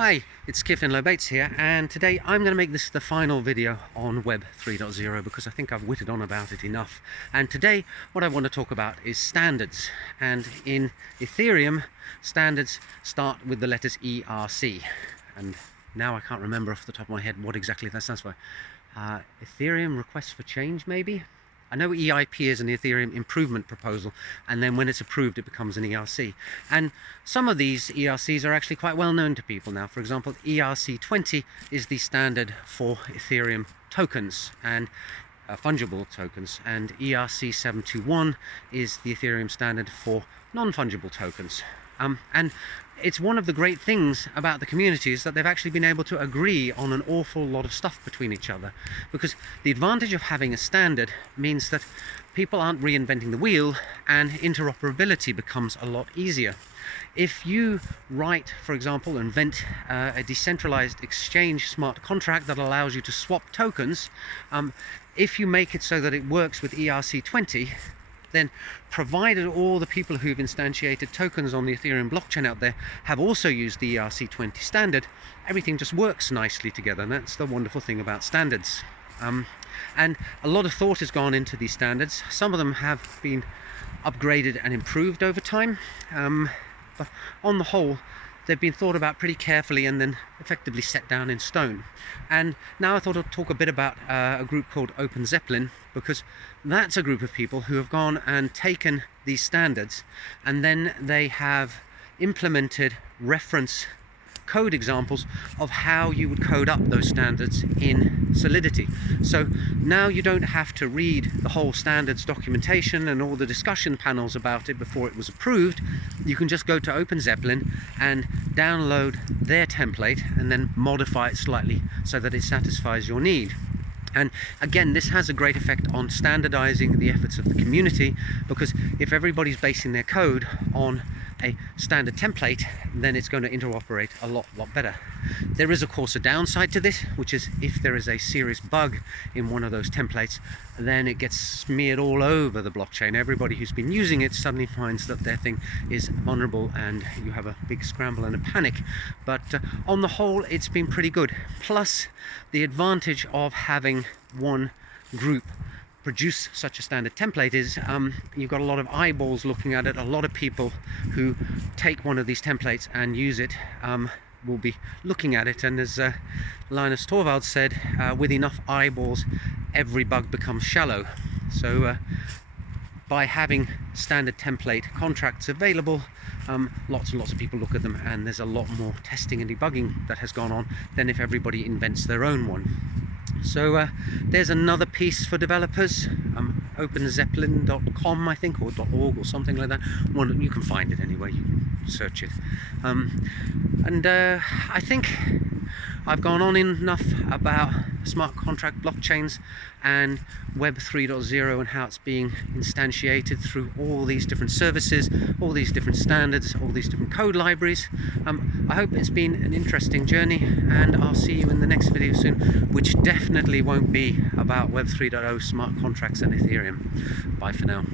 Hi, it's Kiffin Low-Bates here, and today I'm going to make this the final video on Web 3.0 because I think I've whittled on about it enough. And today what I want to talk about is standards. And in Ethereum, standards start with the letters ERC. And now I can't remember off the top of my head what exactly that stands for. Ethereum Request for Change, maybe? I know EIP is an Ethereum Improvement Proposal, and then when it's approved it becomes an ERC. And some of these ERCs are actually quite well known to people now. For example, ERC20 is the standard for Ethereum tokens and fungible tokens, and ERC721 is the Ethereum standard for non-fungible tokens. And it's one of the great things about the community is that they've actually been able to agree on an awful lot of stuff between each other, because the advantage of having a standard means that people aren't reinventing the wheel and interoperability becomes a lot easier. If you write, for example, invent a decentralized exchange smart contract that allows you to swap tokens, if you make it so that it works with ERC20, then provided all the people who've instantiated tokens on the Ethereum blockchain out there have also used the ERC20 standard, everything just works nicely together, and that's the wonderful thing about standards. And a lot of thought has gone into these standards. Some of them have been upgraded and improved over time, but on the whole they've been thought about pretty carefully and then effectively set down in stone. And now I thought I'd talk a bit about a group called Open Zeppelin, because that's a group of people who have gone and taken these standards and then they have implemented reference code examples of how you would code up those standards in Solidity. So now you don't have to read the whole standards documentation and all the discussion panels about it before it was approved. You can just go to Open Zeppelin and download their template and then modify it slightly so that it satisfies your need. And again, this has a great effect on standardizing the efforts of the community, because if everybody's basing their code on a standard template, then it's going to interoperate a lot better. There is of course a downside to this, which is if there is a serious bug in one of those templates, then it gets smeared all over the blockchain. Everybody who's been using it suddenly finds that their thing is vulnerable and you have a big scramble and a panic. But on the whole, it's been pretty good. Plus, the advantage of having one group produce such a standard template is you've got a lot of eyeballs looking at it. A lot of people who take one of these templates and use it will be looking at it, and as Linus Torvalds said, with enough eyeballs every bug becomes shallow. So by having standard template contracts available, lots and lots of people look at them, and there's a lot more testing and debugging that has gone on than if everybody invents their own one. So there's another piece for developers, openzeppelin.com I think, or .org or something like that. One, you can find it anyway, you can search it. I think I've gone on enough about smart contract blockchains and Web 3.0 and how it's being instantiated through all these different services, all these different standards, all these different code libraries. I hope it's been an interesting journey, and I'll see you in the next video soon, which definitely won't be about Web 3.0 smart contracts and Ethereum. Bye for now.